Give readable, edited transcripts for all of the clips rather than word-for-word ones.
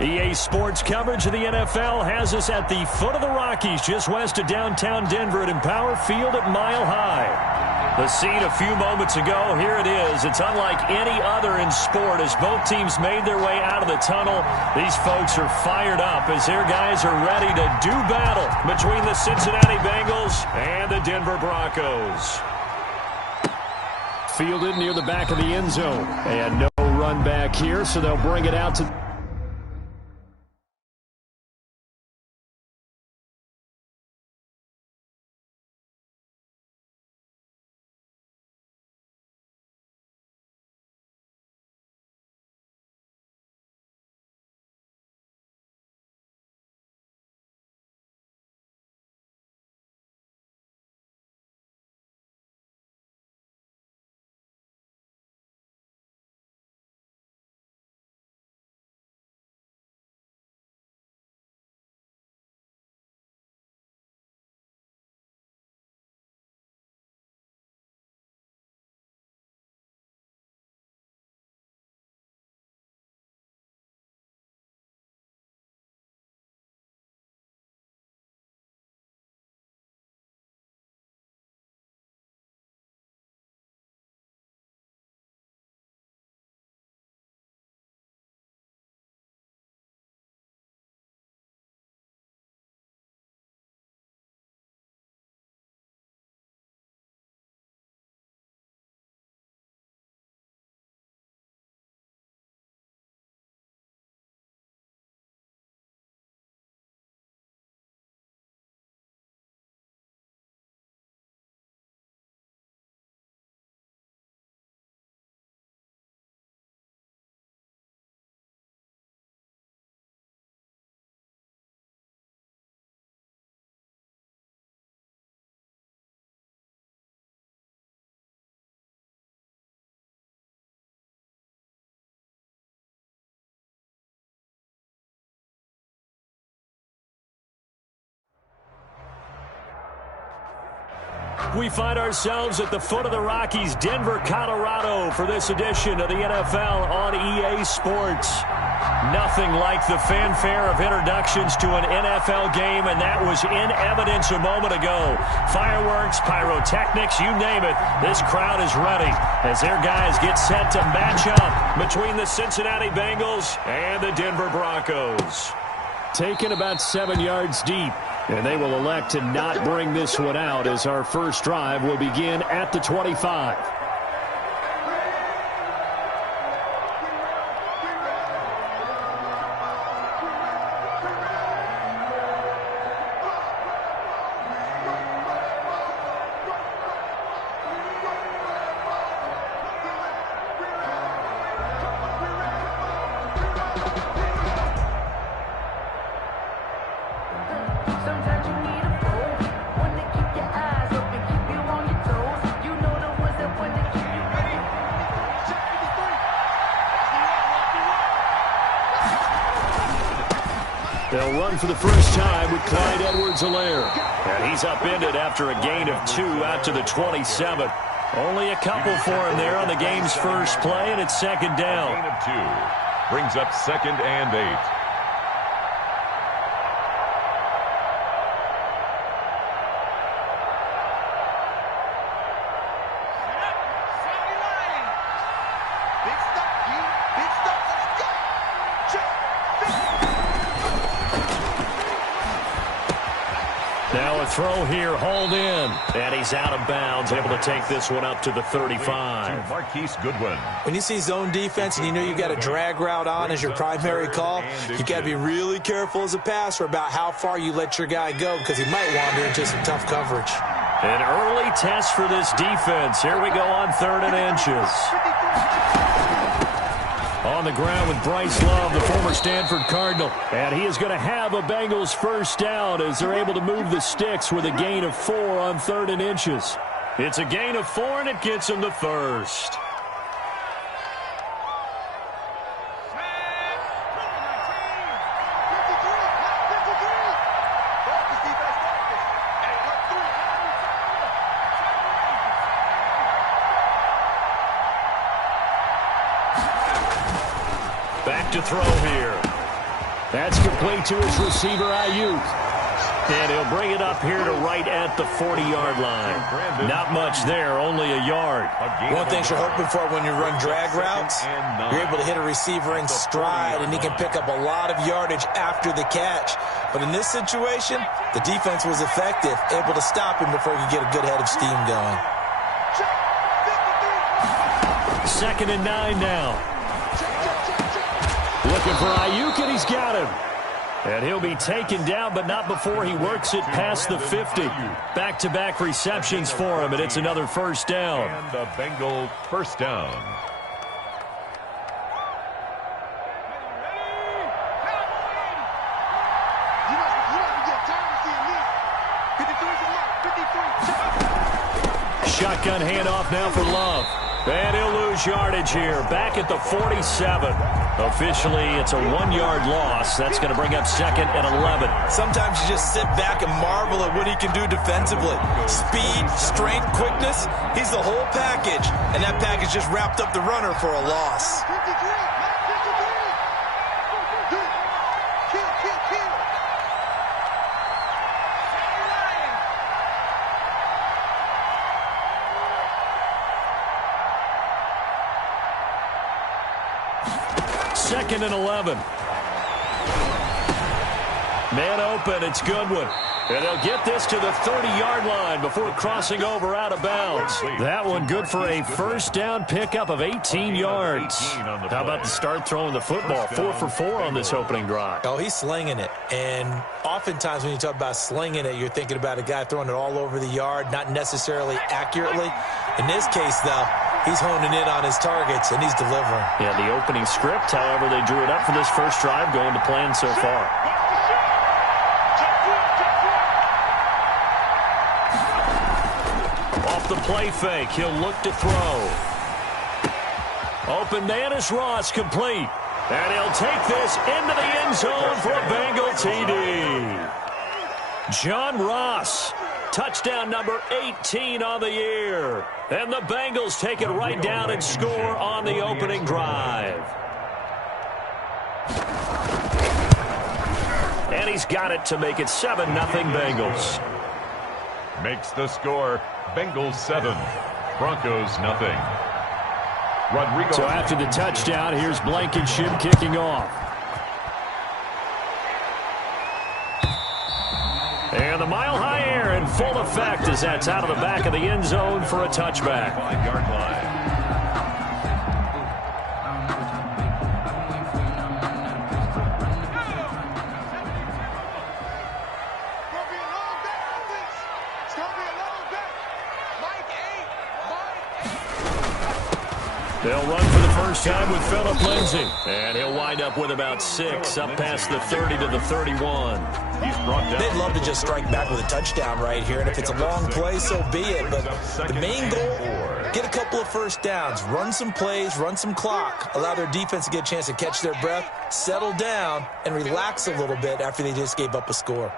EA Sports coverage of the NFL has us at the foot of the Rockies, just west of downtown Denver at Empower Field at Mile High. The scene a few moments ago, here it is. It's unlike any other in sport as both teams made their way out of the tunnel. These folks are fired up as their guys are ready to do battle between the Cincinnati Bengals and the Denver Broncos. Fielded near the back of the end zone. And no run back here, so they'll bring it out to... We find ourselves at the foot of the Rockies, Denver, Colorado, for this edition of the NFL on EA Sports. Nothing like the fanfare of introductions to an NFL game, and that was in evidence a moment ago. Fireworks, pyrotechnics, you name it, this crowd is ready as their guys get set to match up between the Cincinnati Bengals and the Denver Broncos. Taken about 7 yards deep. And they will elect to not bring this one out as our first drive will begin at the 25. They'll run for the first time with Clyde Edwards-Helaire. And he's upended after a gain of 2 out to the 27. Only a couple for him there on the game's first play, and it's second down. A gain of 2 brings up 2nd and 8. Throw here, hauled in, and he's out of bounds, able to take this one up to the 35. Marquise Goodwin. When you see zone defense and you know you got a drag route on as your primary call, you got to be really careful as a passer about how far you let your guy go because he might wander into some tough coverage. An early test for this defense. Here we go on 3rd and inches. On the ground with Bryce Love, the former Stanford Cardinal. And he is going to have a Bengals first down as they're able to move the sticks with a gain of 4 on 3rd and inches. It's a gain of 4, and it gets him to first. Back to throw here. That's complete to his receiver, Ayuk. And he'll bring it up here to right at the 40-yard line. Not much there, only a yard. One thing you're hoping for when you run drag routes, you're able to hit a receiver in stride, and he can pick up a lot of yardage after the catch. But in this situation, the defense was effective, able to stop him before he could get a good head of steam going. 2nd and 9 now. Looking for Ayuk, and he's got him. And he'll be taken down, but not before he works it past the 50. Back-to-back receptions for him, and it's another first down. And the Bengals first down. Shotgun handoff now for Love. And he'll lose yardage here. Back at the 47. Officially, it's a 1-yard loss. That's going to bring up 2nd and 11. Sometimes you just sit back and marvel at what he can do defensively. Speed, strength, quickness. He's the whole package. And that package just wrapped up the runner for a loss. Second and 11. Man open, it's Goodwin. And they'll get this to the 30-yard line before crossing over out of bounds. That one good for a first down pickup of 18 yards. How about the start throwing the football? 4 for 4 on this opening drive. Oh, he's slinging it. And oftentimes when you talk about slinging it, you're thinking about a guy throwing it all over the yard, not necessarily accurately. In this case, though, he's honing in on his targets, and he's delivering. Yeah, the opening script, however, they drew it up for this first drive, going to plan so far. Off the play fake, he'll look to throw. Open man is Ross, complete. And he'll take this into the end zone for a Bengal TD. John Ross. Touchdown number 18 on the year. And the Bengals take it right down and score on the opening drive. And he's got it to make it 7-0 Bengals. Makes the score Bengals 7, Broncos nothing. Rodrigo. So after the touchdown, here's Blankenship kicking off. And the mile-high air in full effect as that's out of the back of the end zone for a touchback. 5-yard line. They'll run for the first time with Phillip Lindsay. And he'll wind up with about 6 up past the 30 to the 31. He's brought down. They'd love to just strike back with a touchdown right here, and if it's a long play, so be it. But the main goal, get a couple of first downs, run some plays, run some clock, allow their defense to get a chance to catch their breath, settle down, and relax a little bit after they just gave up a score.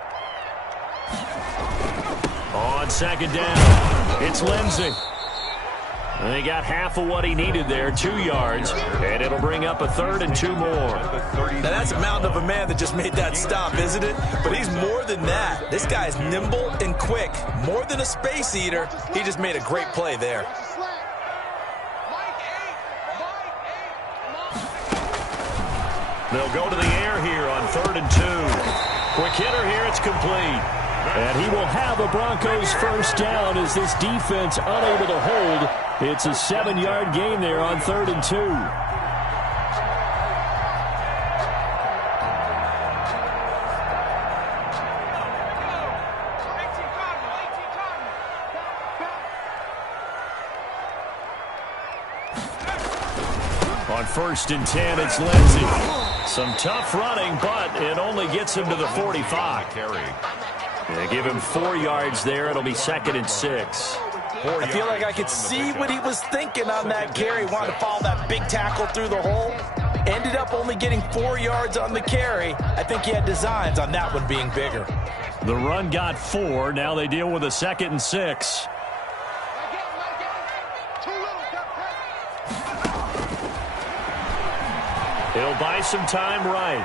On second down, it's Lindsay. And he got half of what he needed there, 2 yards, and it'll bring up a 3rd and 2 more. Now, that's a mountain of a man that just made that stop, isn't it? But he's more than that. This guy's nimble and quick. More than a space eater, he just made a great play there. They'll go to the air here on 3rd and 2. Quick hitter here, it's complete. And he will have a Broncos first down as this defense unable to hold. It's a 7-yard gain there on 3rd and 2. On 1st and 10, it's Lindsay. Some tough running, but it only gets him to the 45. They give him 4 yards there. It'll be 2nd and 6. I feel like I could see what he was thinking on that carry. Wanted to follow that big tackle through the hole. Ended up only getting 4 yards on the carry. I think he had designs on that one being bigger. The run got 4. Now they deal with a 2nd and 6. He'll buy some time right.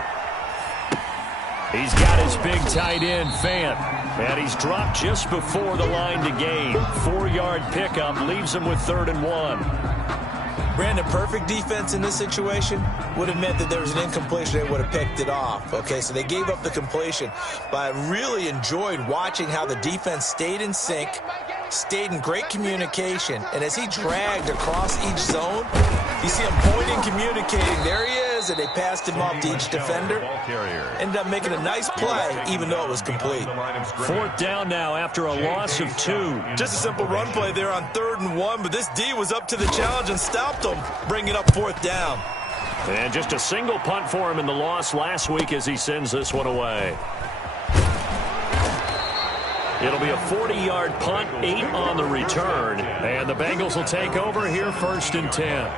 He's got his big tight end, Fant. And he's dropped just before the line to gain. 4-yard pickup leaves him with 3rd and 1. Brandon, perfect defense in this situation would have meant that there was an incompletion. They would have picked it off. Okay, so they gave up the completion. But I really enjoyed watching how the defense stayed in sync, stayed in great communication. And as he dragged across each zone, you see him pointing, communicating. There he is, and they passed him off to each defender. Ended up making a nice play, even though it was complete. 4th down now after a loss of 2. Just a simple run play there on 3rd and 1, but this D was up to the challenge and stopped him, bringing up 4th down. And just a single punt for him in the loss last week as he sends this one away. It'll be a 40-yard punt, 8 on the return. And the Bengals will take over here 1st and 10.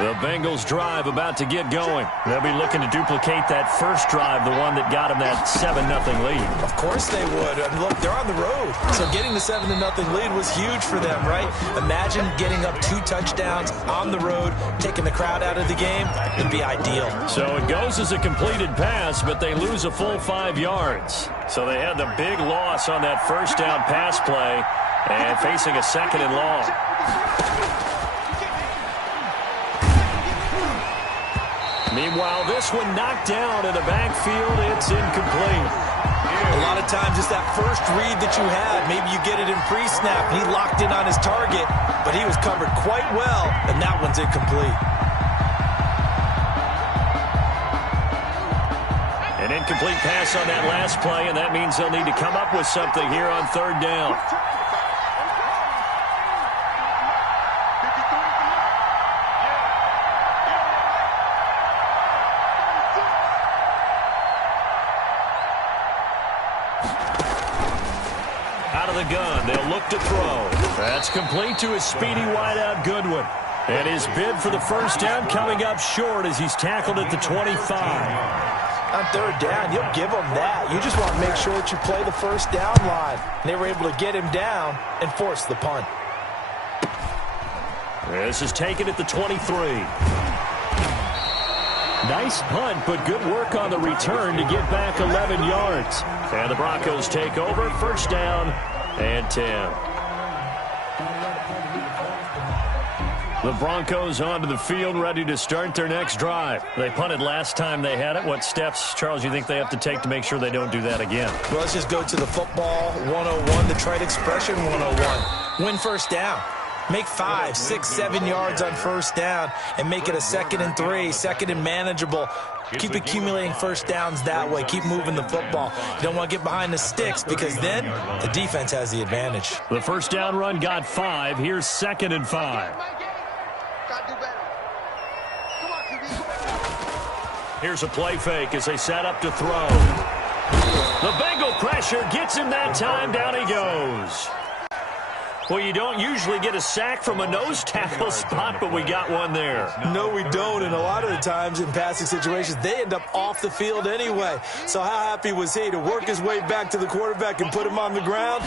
The Bengals drive about to get going. They'll be looking to duplicate that first drive, the one that got them that 7-0 lead. Of course they would. And look, they're on the road. So getting the 7-0 lead was huge for them, right? Imagine getting up 2 touchdowns on the road, taking the crowd out of the game. It'd be ideal. So it goes as a completed pass, but they lose a full 5 yards. So they had the big loss on that first down pass play and facing a 2nd and long. Meanwhile, this one knocked down in the backfield. It's incomplete. A lot of times it's that first read that you had. Maybe you get it in pre-snap. He locked in on his target, but he was covered quite well, and that one's incomplete. An incomplete pass on that last play, and that means they'll need to come up with something here on 3rd down. Gun. They'll look to throw. That's complete to his speedy wideout Goodwin. And his bid for the first down coming up short as he's tackled at the 25. On 3rd down, you'll give him that. You just want to make sure that you play the first down line. And they were able to get him down and force the punt. This is taken at the 23. Nice punt, but good work on the return to get back 11 yards. And the Broncos take over, 1st down and 10. The Broncos onto the field, ready to start their next drive. They punted last time they had it. What steps, Charles, you think they have to take to make sure they don't do that again? Well, let's just go to the football 101, the trite expression 101. Win first down. Make 5, 6, 7 yards on first down and make it a 2nd and 3, 2nd and manageable. Keep accumulating first downs that way. Keep moving the football. You don't want to get behind the sticks because then the defense has the advantage. The first down run got 5. Here's 2nd and 5. Here's a play fake as they set up to throw. The Bengal pressure gets him that time. Down he goes. Well, you don't usually get a sack from a nose tackle spot, but we got one there. No, we don't, and a lot of the times in passing situations, they end up off the field anyway. So how happy was he to work his way back to the quarterback and put him on the ground?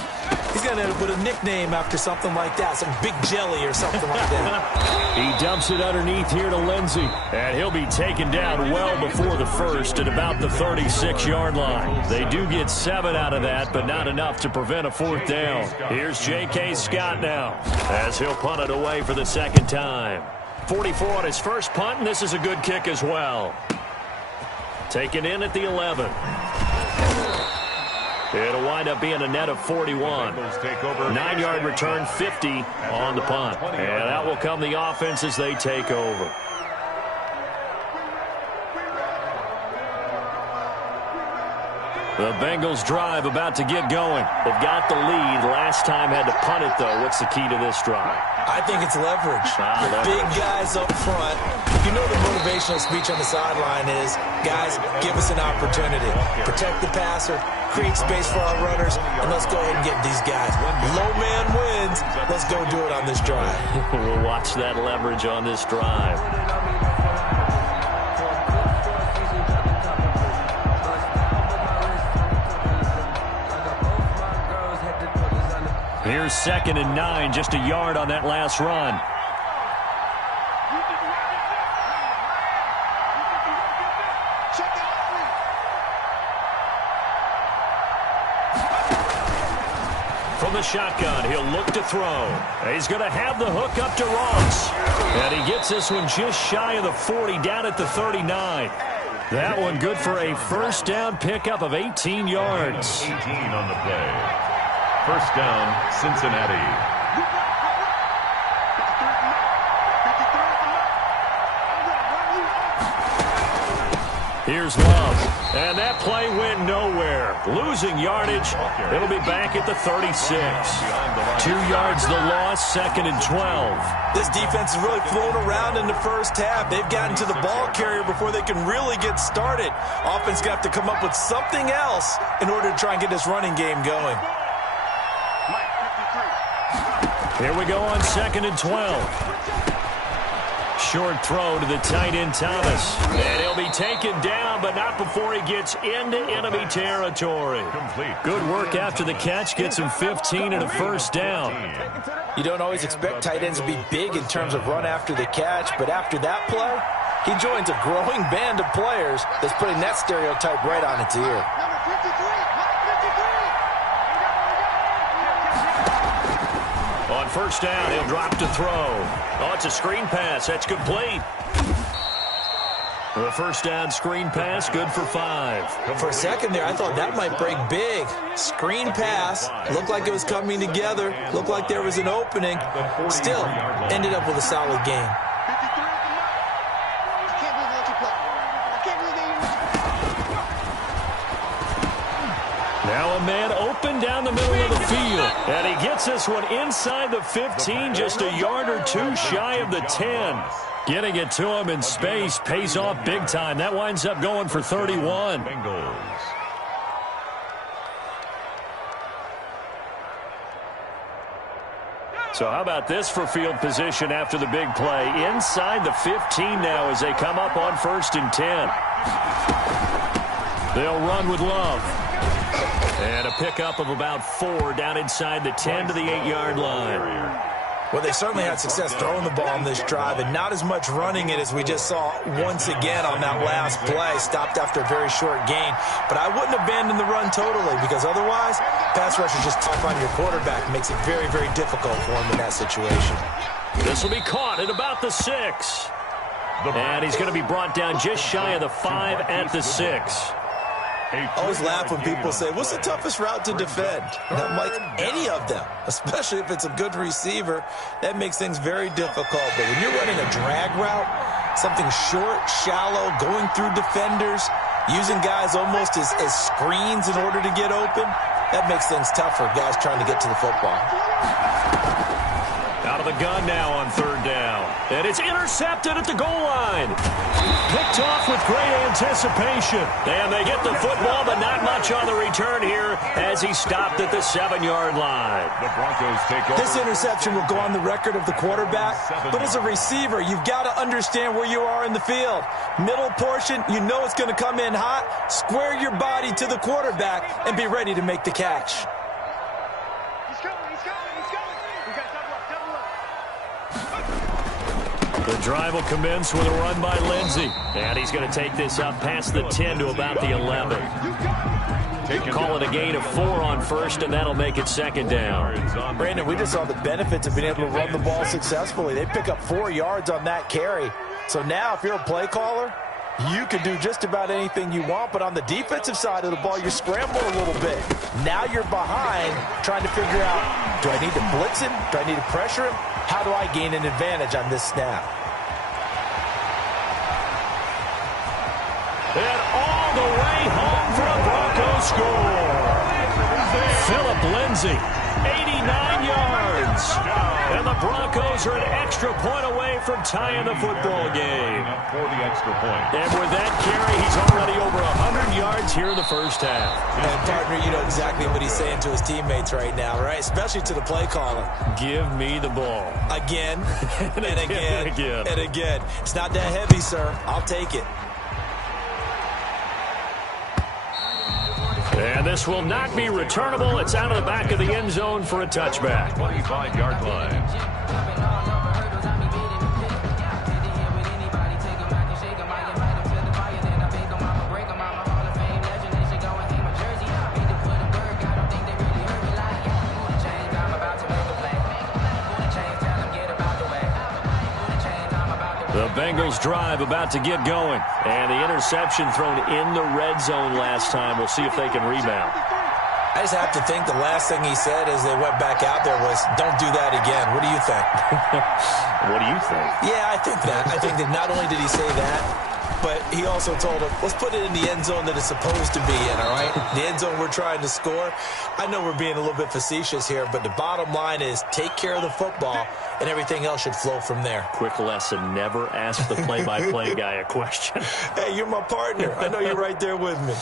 He's going to end up with a nickname after something like that, some big jelly or something like that. He dumps it underneath here to Lindsey, and he'll be taken down well before the first at about the 36-yard line. They do get 7 out of that, but not enough to prevent a 4th down. Here's J.K. Scott now, as he'll punt it away for the 2nd time. 44 on his first punt, and this is a good kick as well. Taken in at the 11. It'll wind up being a net of 41. 9-yard return, 50 on the punt. And out will come the offense as they take over. The Bengals drive about to get going. They've got the lead. Last time had to punt it, though. What's the key to this drive? I think it's leverage. The big guys up front. You know the motivational speech on the sideline is, guys, give us an opportunity. Protect the passer, create space for our runners, and let's go ahead and get these guys. Low man wins. Let's go do it on this drive. We'll watch that leverage on this drive. Here's 2nd and 9, just a yard on that last run. from the shotgun. He'll look to throw. He's going to have the hook up to Ross. And he gets this one just shy of the 40, down at the 39. That one good for a first down pickup of 18 yards. 18 on the play. First down, Cincinnati. Here's Love. And that play went nowhere. Losing yardage. It'll be back at the 36. 2 yards the loss, 2nd and 12. This defense is really flown around in the first half. They've gotten to the ball carrier before they can really get started. Offense got to come up with something else in order to try and get this running game going. Here we go on 2nd and 12. Short throw to the tight end, Thomas. And he'll be taken down, but not before he gets into enemy territory. Good work after the catch. Gets him 15 and a first down. You don't always expect tight ends to be big in terms of run after the catch, but after that play, he joins a growing band of players that's putting that stereotype right on its ear. On first down, he'll drop to throw. Oh, it's a screen pass. That's complete. The first down screen pass, good for 5. For a second there, I thought that might break big. Screen pass, looked like it was coming together, looked like there was an opening. Still, ended up with a solid game. Now a man open down the middle of the field. And he gets this one inside the 15, just a yard or two shy of the 10. Getting it to him in space pays off big time. That winds up going for 31. Bengals. So how about this for field position after the big play? Inside the 15 now as they come up on 1st and 10. They'll run with Love. And a pickup of about 4 down inside the 10 to the 8-yard line. Well, they certainly had success throwing the ball on this drive and not as much running it as we just saw once again on that last play. Stopped after a very short gain. But I wouldn't abandon the run totally because otherwise, pass rush is just tough on your quarterback. Makes it very, very difficult for him in that situation. This will be caught at about the 6. And he's going to be brought down just shy of the 5 at the 6. I always laugh when people say, what's the toughest route to defend? And I'm like, any of them, especially if it's a good receiver. That makes things very difficult. But when you're running a drag route, something short, shallow, going through defenders, using guys almost as screens in order to get open, that makes things tough for guys trying to get to the football. Out of the gun now on 3rd down. And it's intercepted at the goal line. Picked off with great anticipation. And they get the football, but not much on the return here as he stopped at the 7-yard line. The Broncos take over. This interception will go on the record of the quarterback, but as a receiver, you've got to understand where you are in the field. Middle portion, you know it's going to come in hot. Square your body to the quarterback and be ready to make the catch. The drive will commence with a run by Lindsey. And he's going to take this up past the 10 to about the 11. Call it a gain of 4 on 1st, and that'll make it 2nd down. Brandon, we just saw the benefits of being able to run the ball successfully. They pick up 4 yards on that carry. So now if you're a play caller, you can do just about anything you want. But on the defensive side of the ball, you scramble a little bit. Now you're behind trying to figure out, do I need to blitz him? Do I need to pressure him? How do I gain an advantage on this snap? And all the way home for a Broncos score. Phillip Lindsay, 89 yards. And the Broncos are an extra point away from tying the football game. For the extra point. And with that carry, he's already over 100 yards here in the first half. And partner, you know exactly what he's saying to his teammates right now, right? Especially to the play caller. Give me the ball. Again, and again, again, and again. It's not that heavy, sir. I'll take it. And this will not be returnable. It's out of the back of the end zone for a touchback. 25-yard line. Bengals drive about to get going. And the interception thrown in the red zone last time. We'll see if they can rebound. I just have to think the last thing he said as they went back out there was, don't do that again. What do you think? What do you think? Yeah, I think that. I think that not only did he say that, but he also told him, let's put it in the end zone that it's supposed to be in, all right? The end zone we're trying to score. I know we're being a little bit facetious here, but the bottom line is take care of the football, and everything else should flow from there. Quick lesson, never ask the play-by-play guy a question. Hey, you're my partner. I know you're right there with me.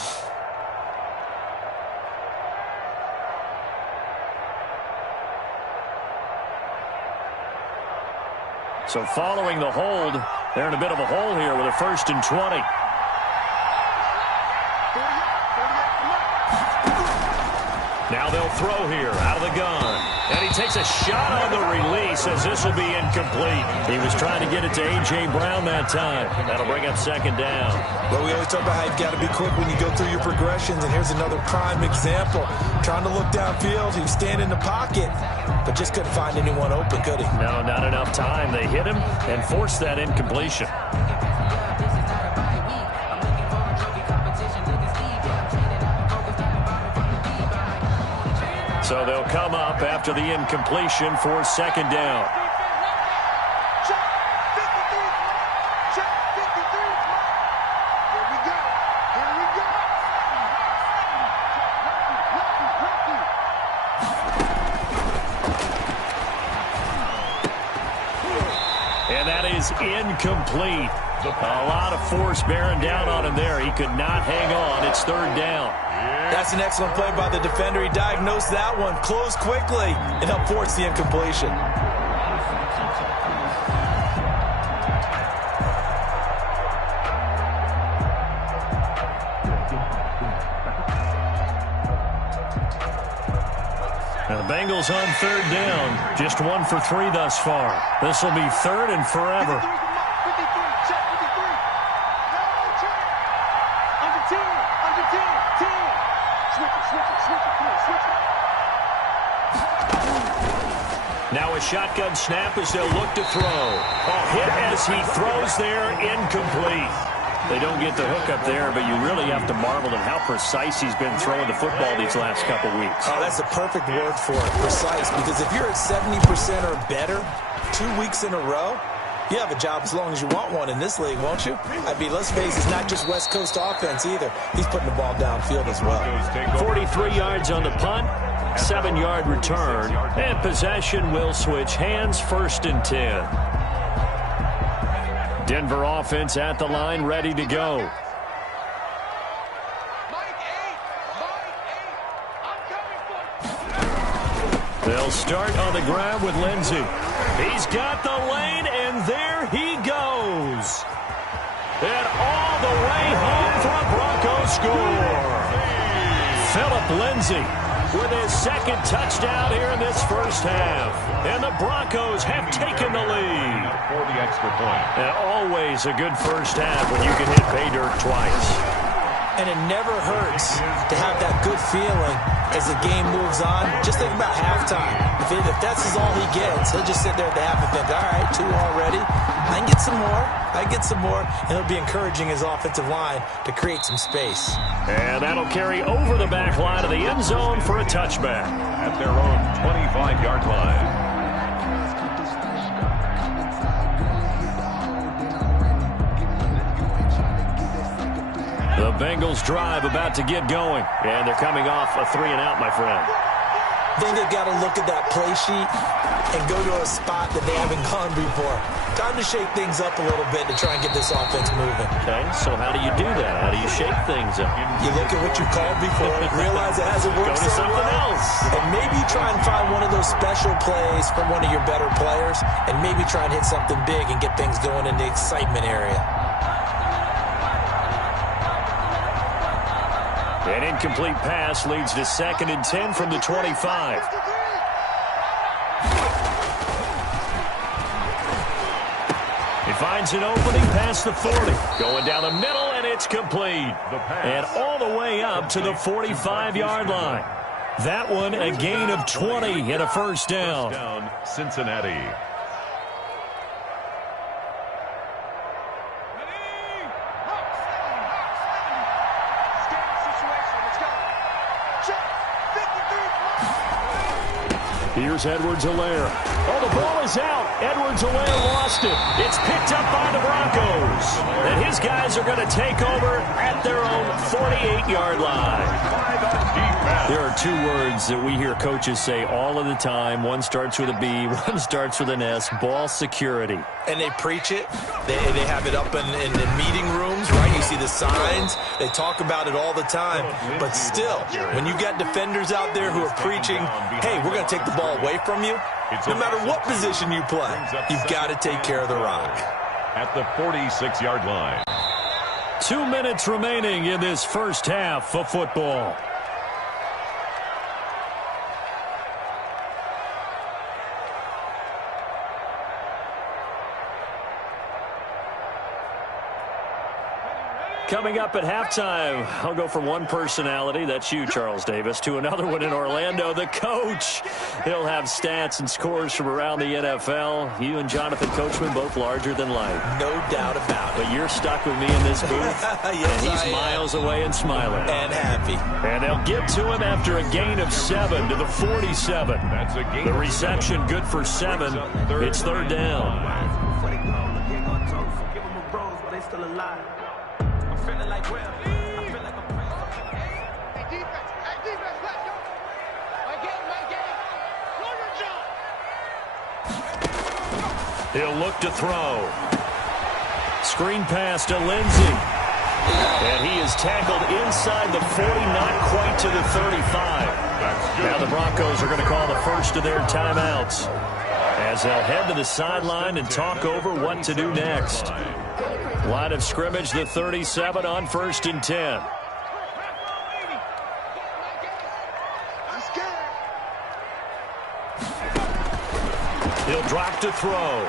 So following the hold, they're in a bit of a hole here with a 1st and 20. Now they'll throw here out of the gun. And he takes a shot on the release as this will be incomplete. He was trying to get it to A.J. Brown that time. That'll bring up 2nd down. Well, we always talk about how you've got to be quick when you go through your progressions, and here's another prime example. Trying to look downfield, he was standing in the pocket, but just couldn't find anyone open, could he? No, not enough time. They hit him and forced that incompletion. So they'll come up after the incompletion for 2nd down. And that is incomplete. A lot of force bearing down on him there. He could not hang on. It's 3rd down. That's an excellent play by the defender. He diagnosed that one, closed quickly, and helped force the incompletion. Now the Bengals on 3rd down, just 1 for 3 thus far. This will be 3rd and forever. Now a shotgun snap as they'll look to throw. Hit as he throws there, incomplete. They don't get the hook up there, but you really have to marvel at how precise he's been throwing the football these last couple weeks. Oh, that's a perfect word for it, precise, because if you're at 70% or better 2 weeks in a row, you have a job as long as you want one in this league, won't you? I mean, let's face it, it's not just West Coast offense either. He's putting the ball downfield as well. 43 yards on the punt, 7-yard return, and possession will switch hands, 1st and 10. Denver offense at the line, ready to go. They'll start on the ground with Lindsey. He's got the lane, and there he goes. And all the way home for a Broncos score. Philip Lindsey with his 2nd touchdown here in this 1st half. And the Broncos have taken the lead. For the extra point. And always a good 1st half when you can hit pay dirt twice. And it never hurts to have that good feeling as the game moves on. Just think about halftime. If that's all he gets, he'll just sit there at the half and think, all right, 2 already. I can get some more. I get some more. And he'll be encouraging his offensive line to create some space. And that'll carry over the back line of the end zone for a touchback. At their own 25-yard line. The Bengals drive about to get going. And they're coming off a 3-and-out, my friend. I think they've got to look at that play sheet and go to a spot that they haven't gone before. Time to shake things up a little bit to try and get this offense moving. Okay, so how do you do that? How do you shake things up? You look at what you called before, realize it hasn't worked Go to so something well, else. and maybe try and find one of those special plays from one of your better players, and maybe try and hit something big and get things going in the excitement area. An incomplete pass leads to 2nd and 10 from the 25. It finds an opening past the 40. Going down the middle, and it's complete. And all the way up to the 45-yard line. That one a gain of 20 and a 1st down. Cincinnati. Here's Edwards-Helaire. Oh, the ball is out. Edwards-Helaire lost it. It's picked up by the Broncos. And his guys are going to take over at their own 48-yard line. There are two words that we hear coaches say all of the time. One starts with a B, one starts with an S. Ball security. And they preach it. They have it up in the meeting rooms, right? You see the signs. They talk about it all the time. But still, when you got defenders out there who are preaching, hey, we're going to take the ball away from you, no matter what position you play, you've got to take care of the rock. At the 46-yard line. 2 minutes remaining in this first half of football. Coming up at halftime, I'll go from one personality, that's you, Charles Davis, to another one in Orlando, the coach. He'll have stats and scores from around the NFL. You and Jonathan Coachman, both larger than life. No doubt about it. But you're stuck with me in this booth, yes, and he's miles away and smiling. And happy. And they'll get to him after a gain of 7 to the 47. That's a gain. The reception good for 7. It's third down. He'll look to throw. Screen pass to Lindsey. And he is tackled inside the 40, not quite to the 35. Now the Broncos are going to call the first of their timeouts, as they'll head to the sideline and talk over what to do next. Line of scrimmage, the 37 on 1st and 10. He'll drop to throw.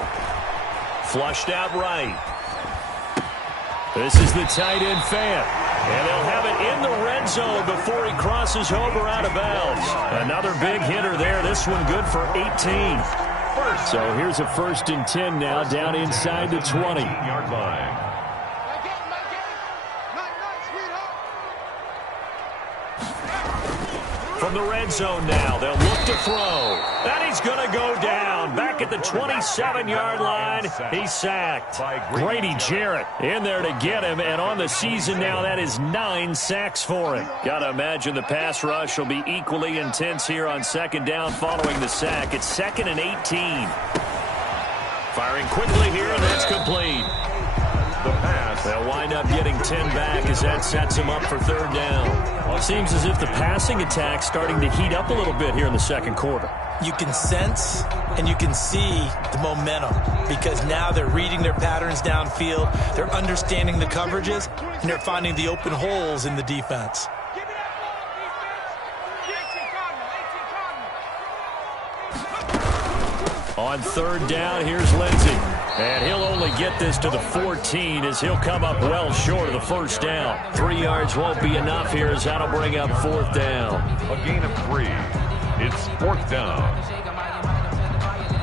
Flushed out right. This is the tight end fan. And they'll have it in the red zone before he crosses over out of bounds. Another big hitter there. This one good for 18. So here's a 1st and 10 now, down inside the 20-yard line. From the red zone now, they'll look to throw. And he's going to go down. Back at the 27-yard line, he's sacked. Grady Jarrett in there to get him. And on the season now, that is 9 sacks for him. Got to imagine the pass rush will be equally intense here on 2nd down following the sack. It's 2nd and 18. Firing quickly here, and that's complete. The pass. They'll wind up getting 10 back as that sets them up for 3rd down. Well, it seems as if the passing attack's starting to heat up a little bit here in the 2nd quarter. You can sense and you can see the momentum, because now they're reading their patterns downfield, they're understanding the coverages, and they're finding the open holes in the defense. On 3rd down, here's Lindsey. And he'll only get this to the 14 as he'll come up well short of the 1st down. 3 yards won't be enough here as that'll bring up 4th down. A gain of 3. It's 4th down.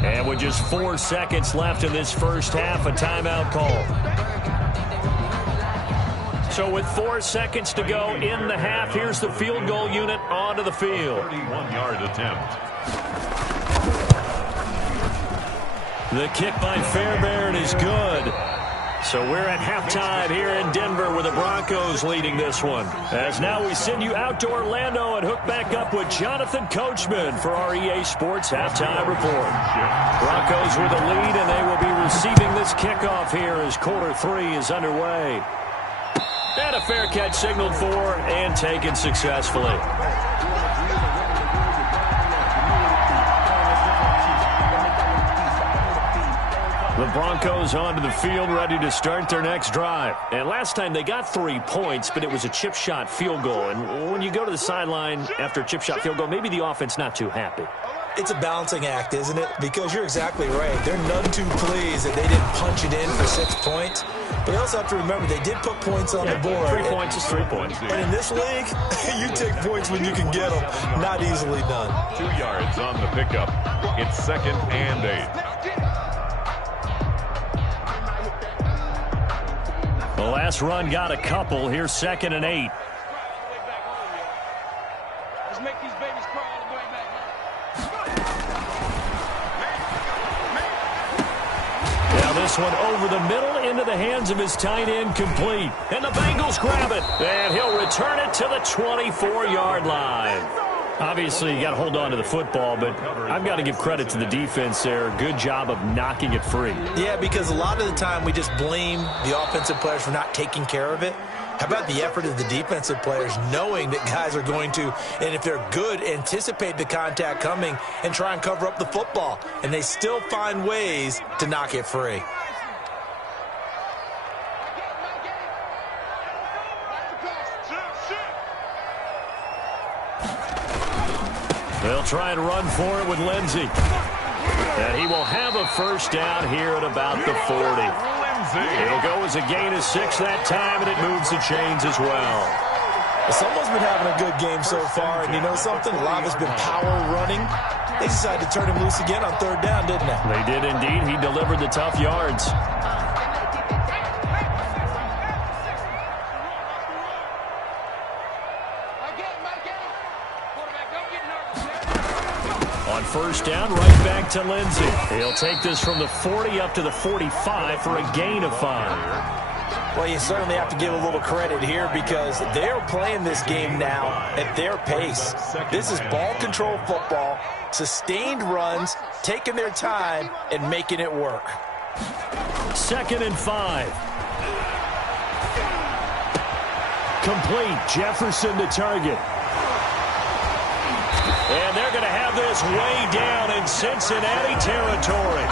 And with just 4 seconds left in this first half, a timeout call. So with 4 seconds to go in the half, here's the field goal unit onto the field. 31-yard attempt. The kick by Fairbairn is good. So we're at halftime here in Denver with the Broncos leading this one. As now we send you out to Orlando and hook back up with Jonathan Coachman for our EA Sports Halftime Report. Broncos with the lead, and they will be receiving this kickoff here as quarter 3 is underway. And a fair catch signaled for and taken successfully. The Broncos onto the field, ready to start their next drive. And last time they got 3 points, but it was a chip shot field goal. And when you go to the sideline after a chip shot field goal, maybe the offense not too happy. It's a balancing act, isn't it? Because you're exactly right. They're none too pleased that they didn't punch it in for 6 points. But you also have to remember they did put points on the board. 3 points is 3 points. And in this league, you take points when you can get them. Not easily done. 2 yards on the pickup. It's 2nd and 8. The last run got a couple. Here's 2nd and 8. Let's make these babies crawl all the way back. Now this one over the middle into the hands of his tight end, complete. And the Bengals grab it. And he'll return it to the 24-yard line. Obviously, you got to hold on to the football, but I've got to give credit to the defense there. Good job of knocking it free. Yeah, because a lot of the time we just blame the offensive players for not taking care of it. How about the effort of the defensive players knowing that guys are going to, and if they're good, anticipate the contact coming and try and cover up the football. And they still find ways to knock it free. They'll try and run for it with Lindsey. And he will have a first down here at about the 40. It'll go as a gain of 6 that time, and it moves the chains as well. Someone's been having a good game so far, and you know something? A lot of it's been power running. They decided to turn him loose again on 3rd down, didn't they? They did indeed. He delivered the tough yards. On first down, right back to Lindsey. He'll take this from the 40 up to the 45 for a gain of 5. Well, you certainly have to give a little credit here because they're playing this game now at their pace. This is ball control football, sustained runs, taking their time, and making it work. 2nd and 5. Complete. Jefferson to target. And they're going to have this way down in Cincinnati territory.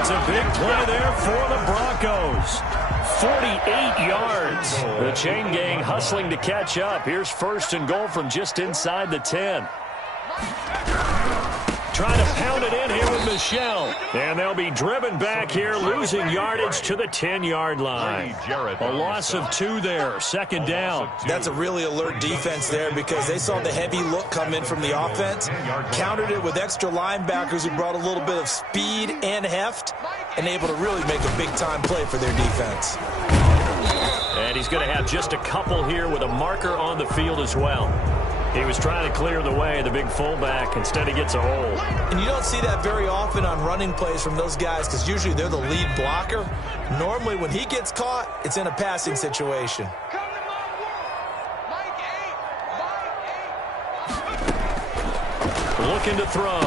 It's a big play there for the Broncos. 48 yards. The chain gang hustling to catch up. Here's 1st and goal from just inside the 10. Trying to pound it in here with Michel. And they'll be driven back here, losing yardage to the 10-yard line. A loss of 2 there, 2nd down. That's a really alert defense there because they saw the heavy look come in from the offense, countered it with extra linebackers who brought a little bit of speed and heft, and able to really make a big-time play for their defense. And he's going to have just a couple here with a marker on the field as well. He was trying to clear the way, the big fullback. Instead, he gets a hole. And you don't see that very often on running plays from those guys because usually they're the lead blocker. Normally, when he gets caught, it's in a passing situation. Looking to throw.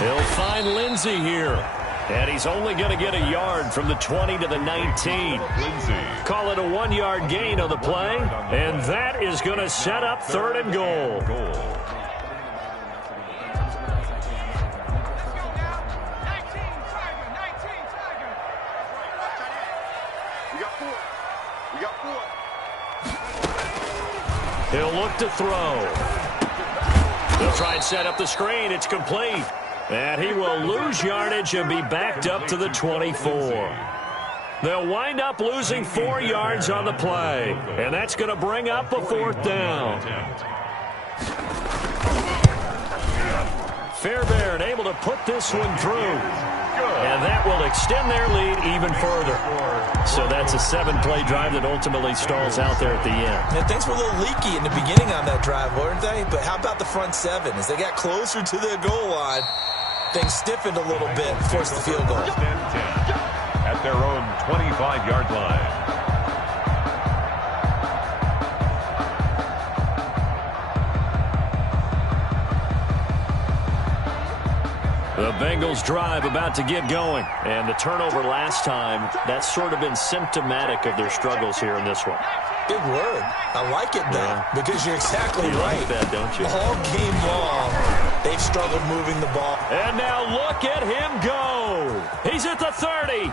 He'll find Lindsey here. And he's only going to get a yard from the 20 to the 19. Call it a 1-yard gain on the play. And that is going to set up 3rd and goal. He'll look to throw. They'll try and set up the screen. It's complete. And he will lose yardage and be backed up to the 24. They'll wind up losing 4 yards on the play. And that's going to bring up a 4th down. Fairbairn able to put this one through. And that will extend their lead even further. So that's a 7-play drive that ultimately stalls out there at the end. And things were a little leaky in the beginning on that drive, weren't they? But how about the front 7? As they got closer to their goal line, things stiffened a little bit and forced the field goal. At their own 25-yard line. The Bengals drive about to get going. And the turnover last time, that's sort of been symptomatic of their struggles here in this one. Big word. I like it, though, because you're exactly right. Like that, don't you? All game long, they've struggled moving the ball. And now look at him go. He's at the 30.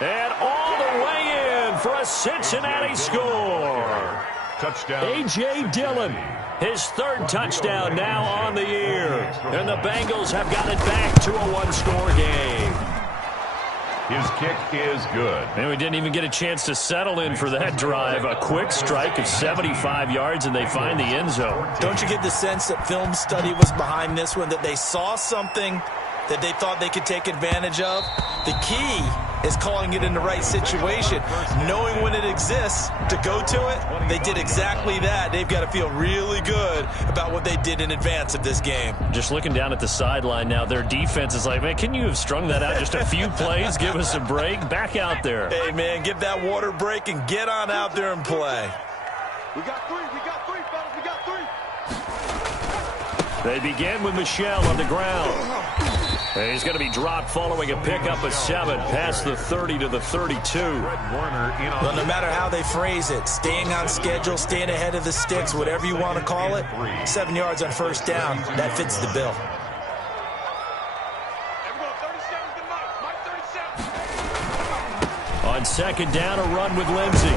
And all the way in for a Cincinnati score. Touchdown. A.J. Dillon. His 3rd touchdown now on the year. And the Bengals have got it back to a 1-score game. His kick is good. And we didn't even get a chance to settle in for that drive. A quick strike of 75 yards, and they find the end zone. Don't you get the sense that film study was behind this one, that they saw something that they thought they could take advantage of? The key is calling it in the right situation. Knowing when it exists to go to it, they did exactly that. They've got to feel really good about what they did in advance of this game. Just looking down at the sideline now, their defense is like, man, can you have strung that out just a few plays? Give us a break. Back out there. Hey, man, give that water break and get on out there and play. We got three, fellas, we got three. They begin with Michel on the ground. And he's going to be dropped following a pickup of 7 past the 30 to the 32. Well, no matter how they phrase it, staying on schedule, staying ahead of the sticks, whatever you want to call it, 7 yards on first down, that fits the bill. On second down, a run with Lindsey.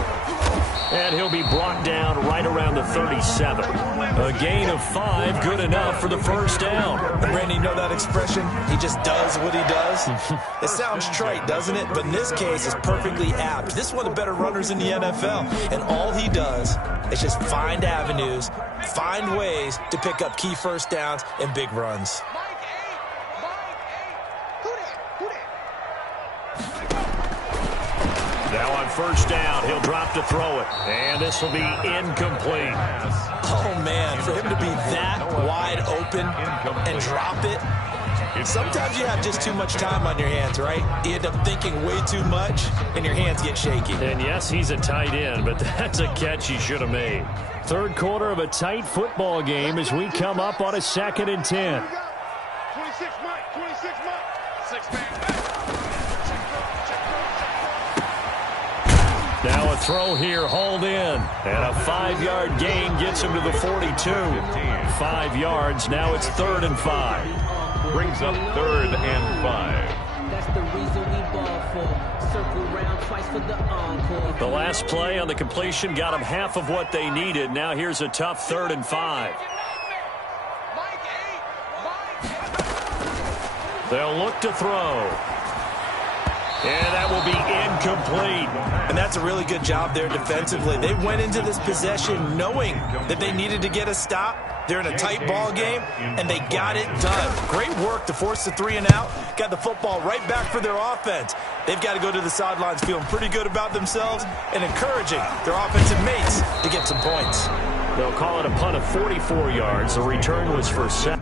And he'll be brought down right around the 37. A gain of 5, good enough for the first down. Randy, you know that expression? He just does what he does. It sounds trite, doesn't it? But in this case, it's perfectly apt. This is one of the better runners in the NFL. And all he does is just find avenues, find ways to pick up key first downs and big runs. Now on first down, he'll drop to throw it. And this will be incomplete. Oh, man, for him to be that wide open and drop it. Sometimes you have just too much time on your hands, right? You end up thinking way too much, and your hands get shaky. And yes, he's a tight end, but that's a catch he should have made. Third quarter of a tight football game as we come up on a 2nd and 10. 26 Mike. 6 man. Now a throw here, hauled in. And a 5-yard gain gets him to the 42. 5 yards, now it's 3rd and 5. Brings up 3rd and 5. That's the reason we ball for. Circle round twice for the encore. The last play on the completion got them half of what they needed. Now here's a tough 3rd and 5. They'll look to throw. And that will be incomplete. And that's a really good job there defensively. They went into this possession knowing that they needed to get a stop. They're in a tight ball game, and they got it done. Great work to force the 3 and out. Got the football right back for their offense. They've got to go to the sidelines feeling pretty good about themselves and encouraging their offensive mates to get some points. They'll call it a punt of 44 yards. The return was for 7.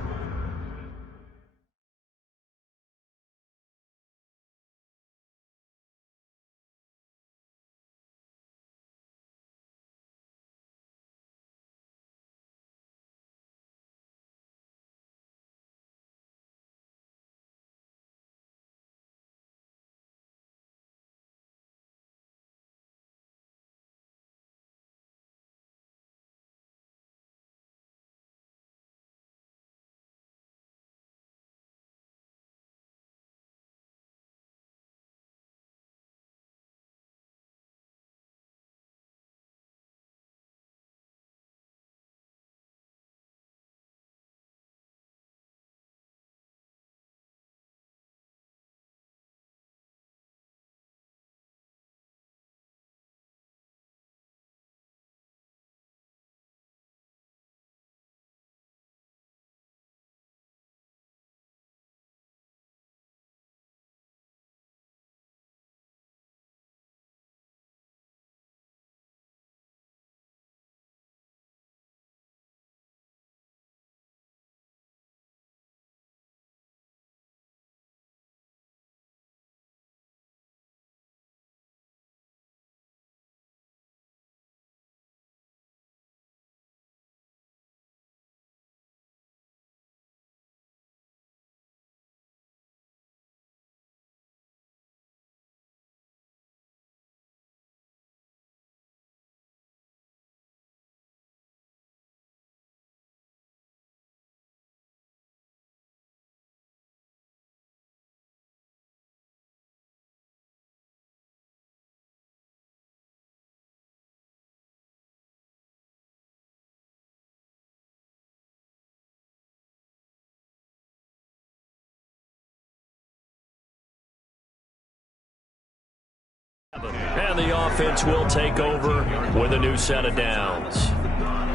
And the offense will take over with a new set of downs. I'm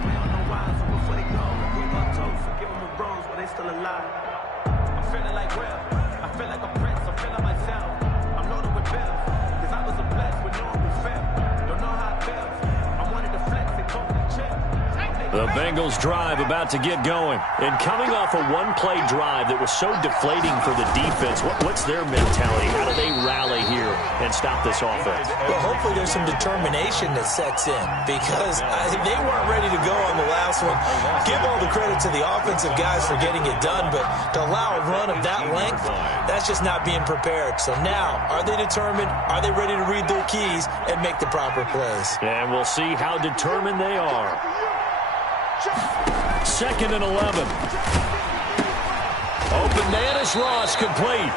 feeling like real. I feel like a prince. I'm feeling myself. I'm loaded with bills. The Bengals drive about to get going. And coming off a one-play drive that was so deflating for the defense, what's their mentality? How do they rally here and stop this offense? Well, hopefully there's some determination that sets in because they weren't ready to go on the last one. Give all the credit to the offensive guys for getting it done, but to allow a run of that length, that's just not being prepared. So now, are they determined? Are they ready to read their keys and make the proper plays? And we'll see how determined they are. 2nd and 11. Open man is Ross, complete.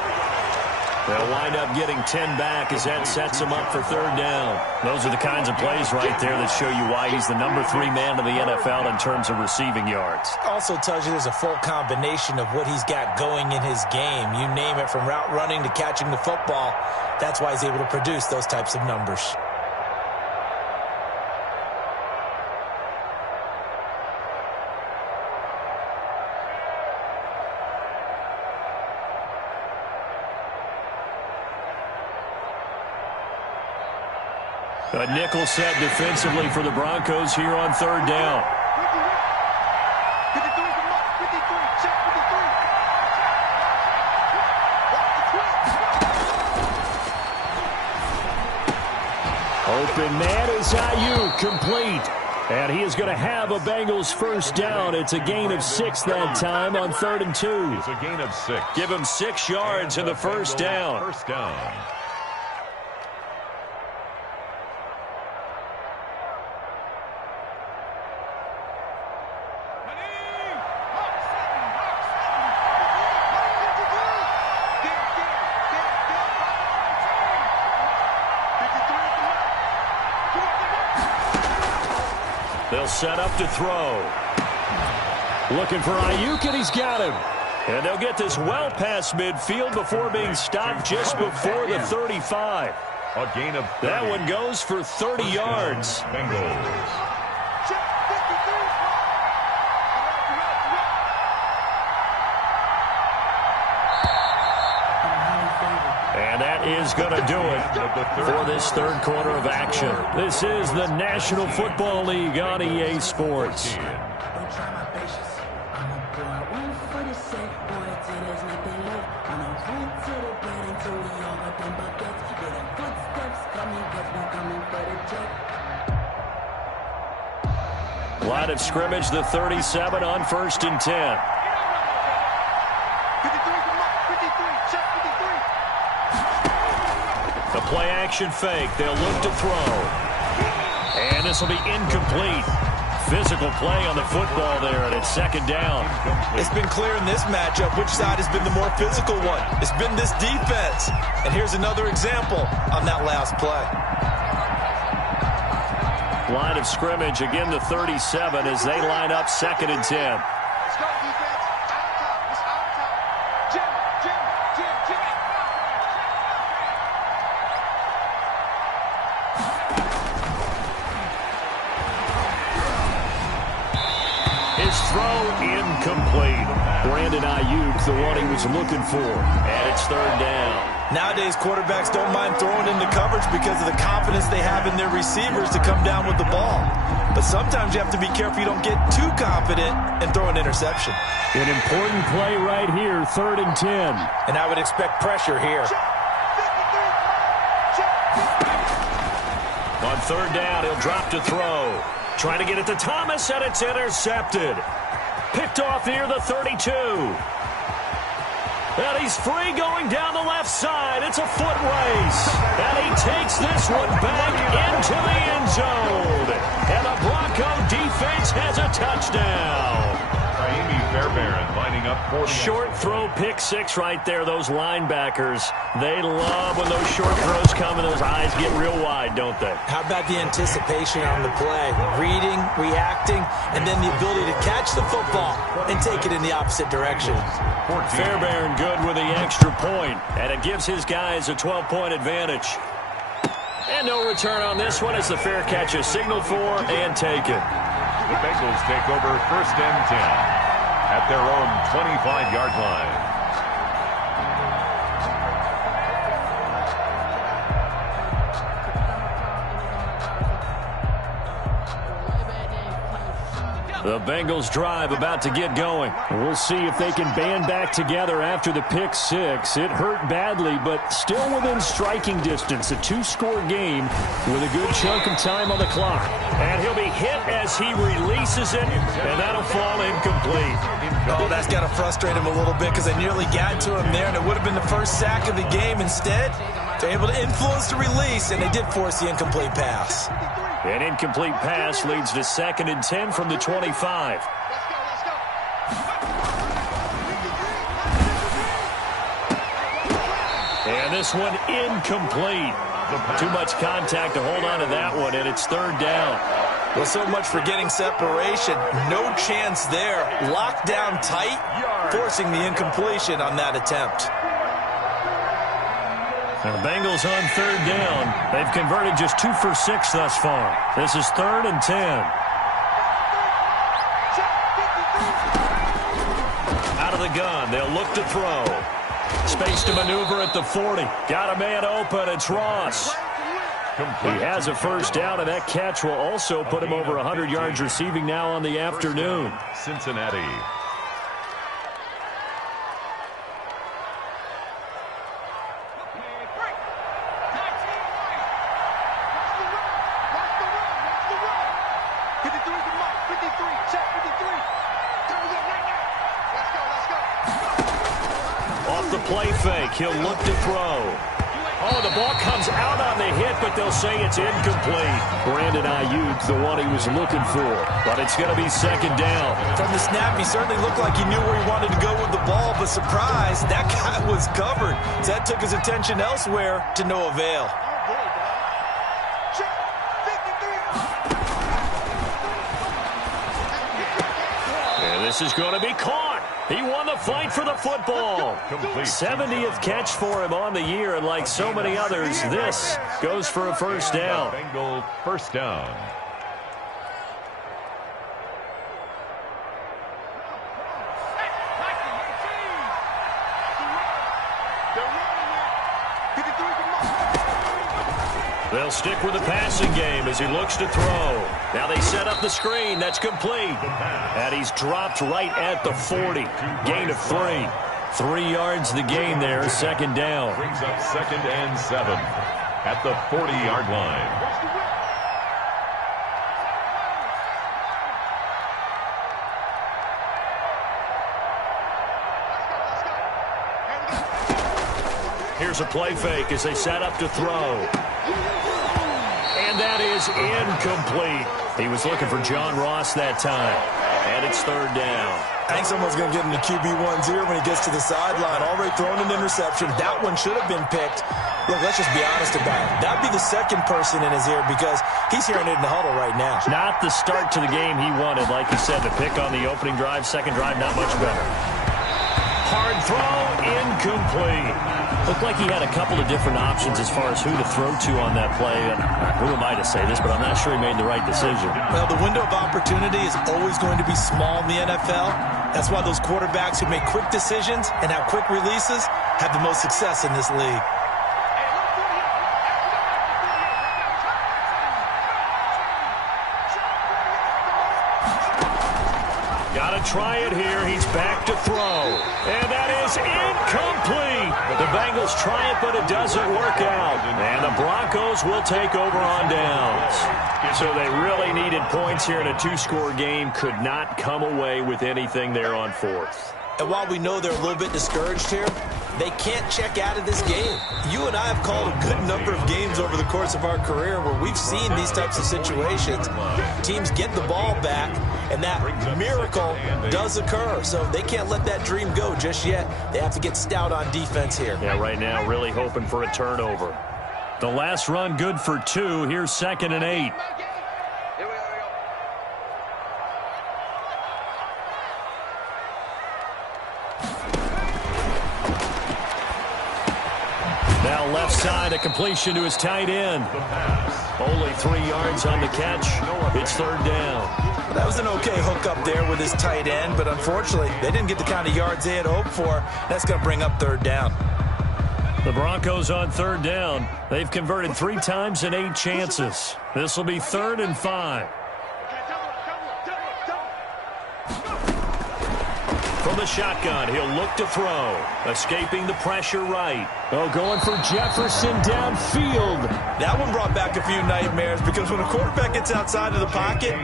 They'll wind up getting 10 back as that sets him up for 3rd down. Those are the kinds of plays right there that show you why he's the number 3 man in the NFL in terms of receiving yards. Also tells you there's a full combination of what he's got going in his game. You name it, from route running to catching the football. That's why he's able to produce those types of numbers. A nickel set defensively for the Broncos here on 3rd down. 53 from up. 53. Check 53. Open man is Ayuk, complete. And he is going to have a Bengals 1st down. It's a gain of 6 that time on 3rd and 2. It's a gain of 6. Give him 6 yards in the 1st down. 1st down. They'll set up to throw. Looking for Ayuk, and he's got him. And they'll get this well past midfield before being stopped just before the 35. A gain of 30. That one goes for 30 yards. Bengals. And that is going to do it for this 3rd quarter of action. This is the National Football League on EA Sports. Line of scrimmage, the 37 on 1st and 10. 53 from up. 53. Check 53. The play action fake. They'll look to throw. And this will be incomplete. Physical play on the football there, and it's 2nd down. It's been clear in this matchup which side has been the more physical one. It's been this defense. And here's another example on that last play. Line of scrimmage, again the 37 as they line up 2nd and 10. Let's go, defense. Out top. It's out top. Jim. His throw incomplete. Brandon Ayuk, the one he was looking for. And it's 3rd down. Nowadays, quarterbacks don't mind throwing into coverage because of the confidence they have in their receivers to come down with the ball. But sometimes you have to be careful you don't get too confident and throw an interception. An important play right here, 3rd and 10. And I would expect pressure here. On 3rd down, he'll drop to throw. Trying to get it to Thomas, and it's intercepted. Picked off near the 32. And he's free going down the left side. It's a foot race. And he takes this one back into the end zone. And the Bronco defense has a touchdown. Fairbairn lining up for the short throw, pick 6 right there. Those linebackers, they love when those short throws come and those eyes get real wide, don't they? How about the anticipation on the play? Reading, reacting, and then the ability to catch the football and take it in the opposite direction. Fairbairn good with the extra point, and it gives his guys a 12-point advantage. And no return on this one as the fair catch is signaled for and taken. The Bengals take over 1st and 10 at their own 25-yard line. The Bengals drive about to get going. We'll see if they can band back together after the pick six. It hurt badly, but still within striking distance. A two-score game with a good chunk of time on the clock. And he'll be hit as he releases it, and that'll fall incomplete. Oh, that's got to frustrate him a little bit because they nearly got to him there, and it would have been the first sack of the game. Instead, they're able to influence the release, and they did force the incomplete pass. An incomplete pass leads to 2nd and 10 from the 25. And this one incomplete. Too much contact to hold on to that one, and it's 3rd down. Well, so much for getting separation. No chance there. Locked down tight, forcing the incompletion on that attempt. The Bengals on 3rd down. They've converted just 2 for 6 thus far. This is 3rd and 10. Out of the gun. They'll look to throw. Space to maneuver at the 40. Got a man open. It's Ross. He has a first down, and that catch will also put him over 100 yards receiving now on the afternoon. Cincinnati. Play fake. He'll look to throw. Oh, the ball comes out on the hit, but they'll say it's incomplete. Brandon Ayuk, the one he was looking for. But it's going to be 2nd down. From the snap, he certainly looked like he knew where he wanted to go with the ball, but surprise, that guy was covered. So that took his attention elsewhere to no avail. And this is going to be caught. He won the fight for the football. 70th catch for him on the year, and like so many others, this goes for a first down. Bengal first down. They'll stick with the passing game as he looks to throw. Now they set up the screen. That's complete. And he's dropped right at the 40. Gain of 3. 3 yards the gain there. 2nd down. Brings up 2nd and 7 at the 40-yard line. Here's a play fake as they set up to throw. And that is incomplete. He was looking for John Ross that time. And it's 3rd down. I think someone's going to get him to QB1-0 when he gets to the sideline. Already thrown an interception. That one should have been picked. Look, let's just be honest about it. That'd be the second person in his ear because he's hearing it in the huddle right now. Not the start to the game he wanted. Like you said, the pick on the opening drive, second drive, not much better. Hard throw, incomplete. Looked like he had a couple of different options as far as who to throw to on that play. And who am I to say this, but I'm not sure he made the right decision. Well, the window of opportunity is always going to be small in the NFL. That's why those quarterbacks who make quick decisions and have quick releases have the most success in this league. Got to try it here. He's back to throw. And that is incomplete. The Bengals try it, but it doesn't work out. And the Broncos will take over on downs. So they really needed points here in a 2-score game. Could not come away with anything there on 4th. And while we know they're a little bit discouraged here, they can't check out of this game. You and I have called a good number of games over the course of our career where we've seen these types of situations. Teams get the ball back, and that miracle does occur. So they can't let that dream go just yet. They have to get stout on defense here. Yeah, right now really hoping for a turnover. The last run good for 2. Here's 2nd and 8. Now left side, a completion to his tight end. Only 3 yards on the catch. It's 3rd down. That was an okay hook up there with his tight end, but unfortunately, they didn't get the kind of yards they had hoped for. That's going to bring up 3rd down. The Broncos on 3rd down. They've converted 3 times in 8 chances. This will be 3rd and 5. from the shotgun. He'll look to throw. Escaping the pressure right. Oh, going for Jefferson downfield. That one brought back a few nightmares because when a quarterback gets outside of the pocket,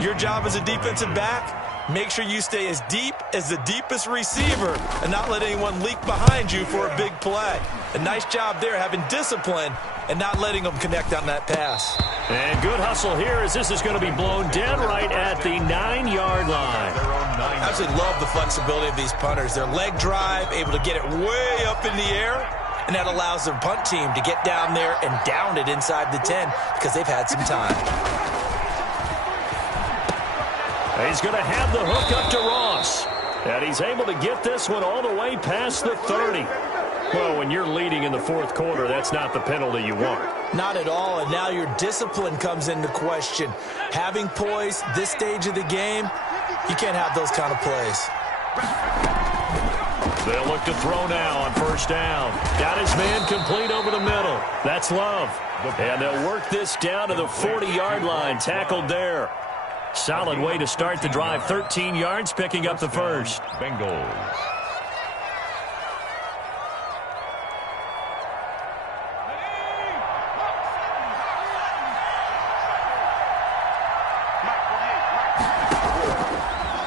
your job as a defensive back, make sure you stay as deep as the deepest receiver and not let anyone leak behind you for a big play. A nice job there having discipline and not letting them connect on that pass. And good hustle here as this is going to be blown dead right at the 9-yard line. I absolutely love the flexibility of these punters. Their leg drive, able to get it way up in the air, and that allows their punt team to get down there and down it inside the 10 because they've had some time. He's going to have the hook up to Ross. And he's able to get this one all the way past the 30. Well, when you're leading in the fourth quarter, that's not the penalty you want. Not at all, and now your discipline comes into question. Having poise this stage of the game, you can't have those kind of plays. They'll look to throw now on first down. Got his man complete over the middle. That's Love. And they'll work this down to the 40-yard line, tackled there. Solid way to start the drive. 13 yards, picking up the first. Bengals.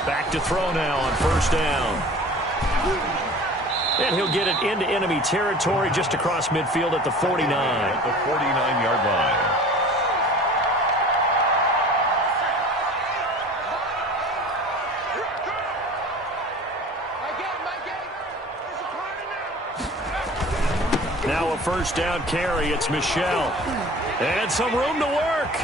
Back to throw now on first down. And he'll get it into enemy territory just across midfield at the 49. At the 49-yard line. Now a first down carry. It's Michel. And some room to work.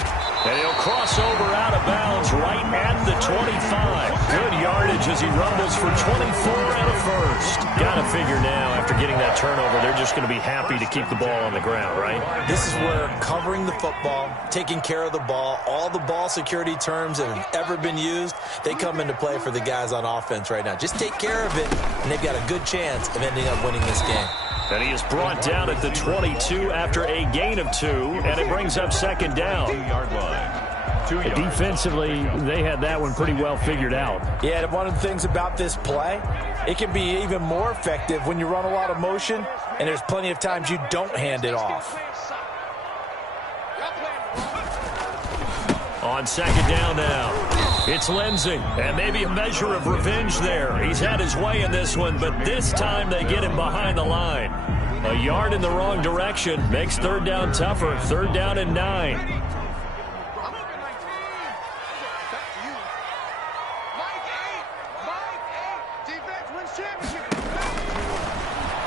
And he'll cross over out of bounds right at the 25. Good yardage as he rumbles for 24 and a first. Got to figure now, after getting that turnover, they're just going to be happy to keep the ball on the ground, right? This is where covering the football, taking care of the ball, all the ball security terms that have ever been used, they come into play for the guys on offense right now. Just take care of it, and they've got a good chance of ending up winning this game. And he is brought down at the 22 after a gain of 2, and it brings up second down. 2-yard line. 2 yards. Defensively, they had that one pretty well figured out. Yeah, one of the things about this play, it can be even more effective when you run a lot of motion, and there's plenty of times you don't hand it off. On second down now, it's Lindsey, and maybe a measure of revenge there. He's had his way in this one, but this time they get him behind the line. A yard in the wrong direction makes third down tougher. Third down and 9.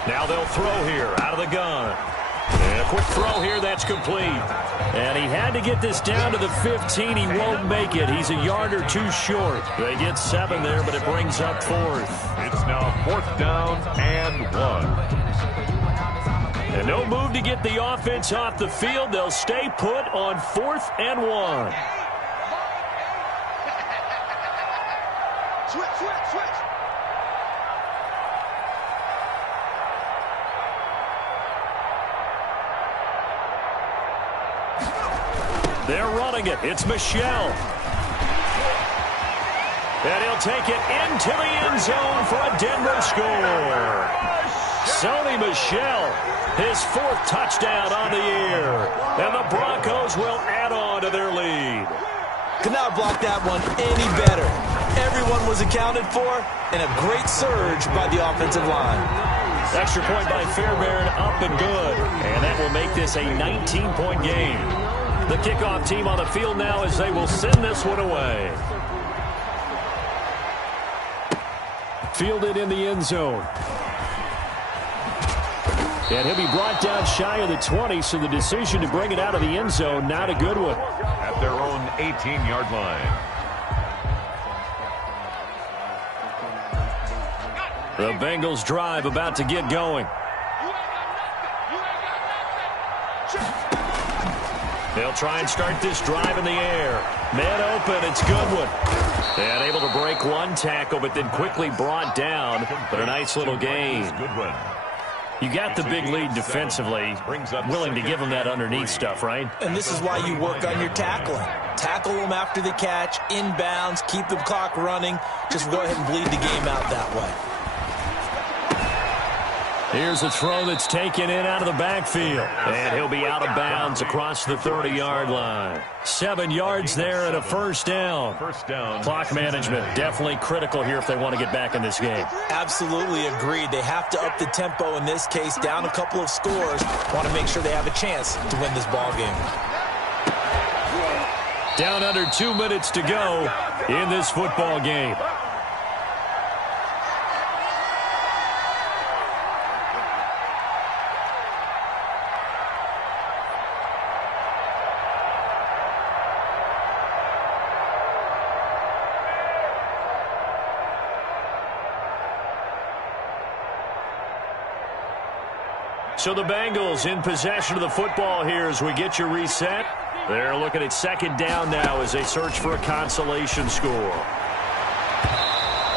Now they'll throw here out of the gun. And a quick throw here, that's complete. And he had to get this down to the 15. He won't make it. He's a yard or 2 short. They get 7 there, but it brings up fourth. It's now fourth down and 1. And no move to get the offense off the field. They'll stay put on 4th and 1. Switch. They're running it. It's Michel. And he'll take it into the end zone for a Denver score. Sony Michel, his 4th touchdown on the year. And the Broncos will add on to their lead. Could not block that one any better. Everyone was accounted for, and a great surge by the offensive line. Extra point by Fairbairn, up and good. And that will make this a 19-point game. The kickoff team on the field now as they will send this one away. Fielded in the end zone. And he'll be brought down shy of the 20, so the decision to bring it out of the end zone, not a good one. At their own 18-yard line. The Bengals drive about to get going. They'll try and start this drive in the air. Man open, it's Goodwin. And able to break one tackle, but then quickly brought down. But a nice little gain. Goodwin. You got the big lead defensively, willing to give them that underneath stuff, right? And this is why you work on your tackling. Tackle them after the catch, inbounds, keep the clock running. Just go ahead and bleed the game out that way. Here's a throw that's taken in out of the backfield. And he'll be out of bounds across the 30-yard line. 7 yards there and a first down. Clock management definitely critical here if they want to get back in this game. Absolutely agreed. They have to up the tempo in this case, down a couple of scores. Want to make sure they have a chance to win this ball game. Down under 2 minutes to go in this football game. So the Bengals in possession of the football here as we get you reset. They're looking at second down now as they search for a consolation score.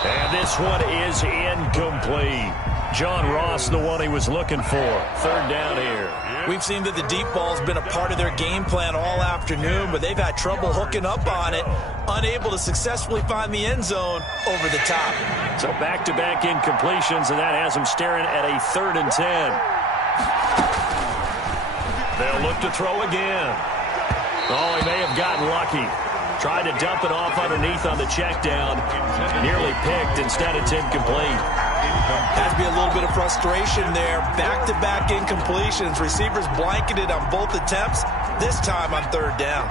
And this one is incomplete. John Ross, the one he was looking for. Third down here. We've seen that the deep ball's been a part of their game plan all afternoon, but they've had trouble hooking up on it, unable to successfully find the end zone over the top. So back-to-back incompletions, and that has them staring at a 3rd and 10. They'll look to throw again. Oh, he may have gotten lucky. Tried to dump it off underneath on the check down. Nearly picked. Instead, it's incomplete. Has to be a little bit of frustration there. Back-to-back incompletions. Receivers blanketed on both attempts, this time on 3rd down.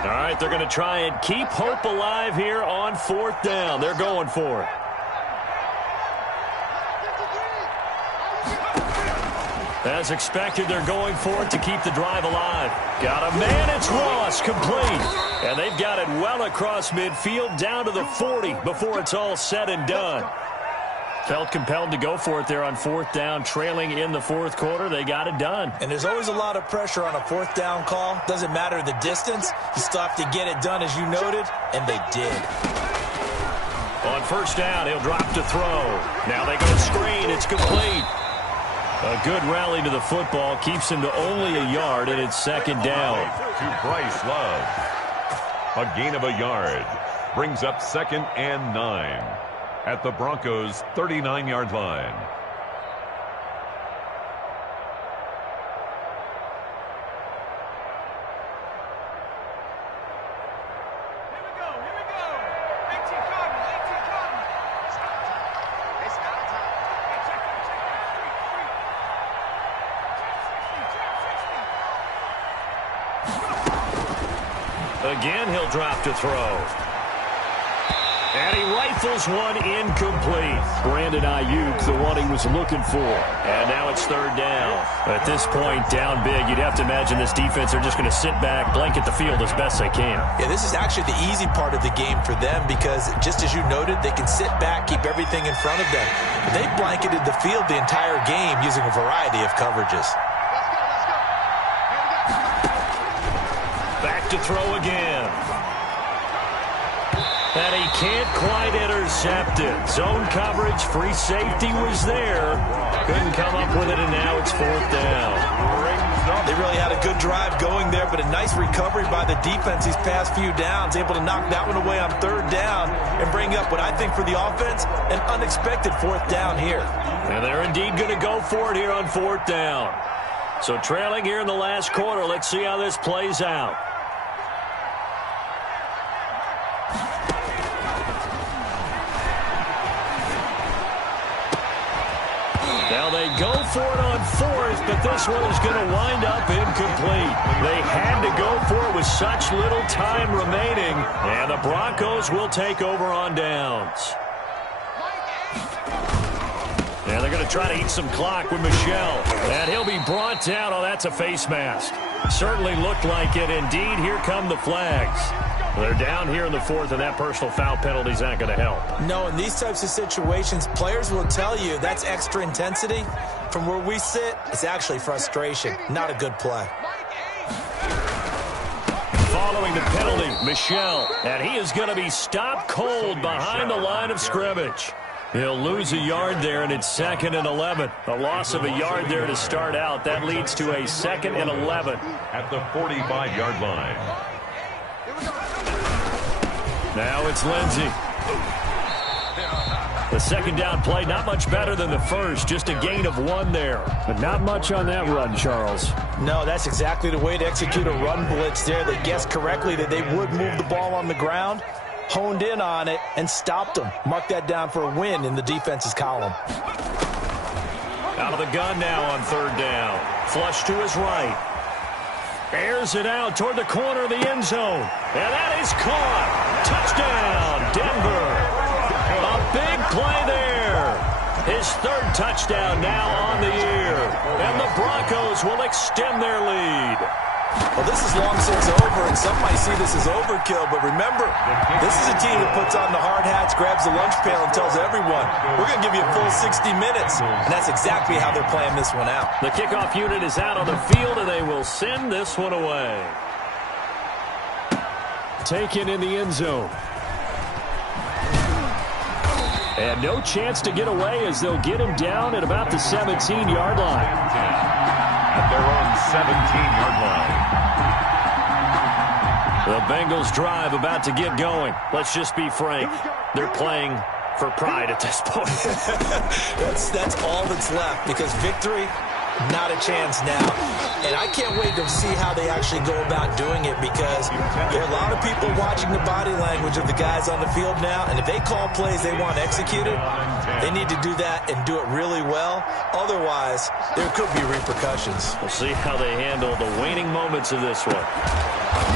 All right, they're going to try and keep hope alive here on 4th down. They're going for it. As expected, they're going for it to keep the drive alive. Got a man, it's Ross, complete. And they've got it well across midfield, down to the 40 before it's all said and done. Felt compelled to go for it there on 4th down, trailing in the 4th quarter. They got it done. And there's always a lot of pressure on a 4th down call. Doesn't matter the distance. You still have to get it done, as you noted, and they did. On 1st down, he'll drop to throw. Now they go screen. It's complete. A good rally to the football keeps him to only a yard, and it's 2nd down. To Bryce Love. A gain of a yard. Brings up 2nd and 9 at the Broncos' 39-yard line. Again, he'll drop to throw. And he rifles one incomplete. Brandon Ayuk, the one he was looking for. And now it's 3rd down. At this point, down big, you'd have to imagine this defense, they're just going to sit back, blanket the field as best they can. Yeah, this is actually the easy part of the game for them because, just as you noted, they can sit back, keep everything in front of them. They blanketed the field the entire game using a variety of coverages. Back to throw again. And he can't quite intercept it. Zone coverage, free safety was there. Couldn't come up with it, and now it's 4th down. They really had a good drive going there, but a nice recovery by the defense these past few downs, able to knock that one away on 3rd down and bring up what I think for the offense, an unexpected 4th down here. And they're indeed going to go for it here on 4th down. So trailing here in the last quarter, let's see how this plays out. Now they go for it on 4th, but this one is going to wind up incomplete. They had to go for it with such little time remaining, and the Broncos will take over on downs. And they're going to try to eat some clock with Michel, and he'll be brought down. Oh, that's a face mask. Certainly looked like it. Indeed, here come the flags. They're down here in the 4th, and that personal foul penalty is not going to help. No, in these types of situations, players will tell you that's extra intensity. From where we sit, it's actually frustration. Not a good play. Following the penalty, Michel, and he is going to be stopped cold behind the line of scrimmage. He'll lose a yard there, and it's 2nd and 11. A loss of a yard there to start out. That leads to a 2nd and 11. At the 45-yard line. Now it's Lindsey. The second down play, not much better than the first. Just a gain of 1 there. But not much on that run, Charles. No, that's exactly the way to execute a run blitz there. They guessed correctly that they would move the ball on the ground, honed in on it, and stopped them. Mark that down for a win in the defense's column. Out of the gun now on 3rd down. Flush to his right. Airs it out toward the corner of the end zone. And that is caught. Touchdown, Denver. A big play there. His 3rd touchdown now on the year. And the Broncos will extend their lead. Well, this is long since over, and some might see this as overkill, but remember, this is a team that puts on the hard hats, grabs the lunch pail, and tells everyone, we're going to give you a full 60 minutes, and that's exactly how they're playing this one out. The kickoff unit is out on the field, and they will send this one away. Taken in the end zone. And no chance to get away as they'll get him down at about the 17-yard line. At their own 17-yard line. The Bengals drive about to get going. Let's just be frank. They're playing for pride at this point. That's all that's left, because victory, not a chance now. And I can't wait to see how they actually go about doing it, because there are a lot of people watching the body language of the guys on the field now, and if they call plays they want executed, they need to do that and do it really well. Otherwise, there could be repercussions. We'll see how they handle the waning moments of this one.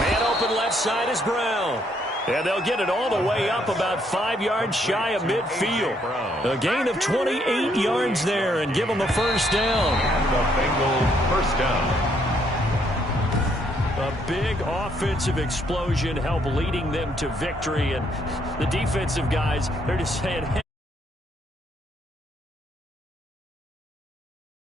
Man open left side is Brown. And they'll get it all the way up about 5 yards shy of midfield. A gain of 28 yards there and give them a first down. And the Bengals first down. A big offensive explosion helped leading them to victory. And the defensive guys, they're just saying, hey,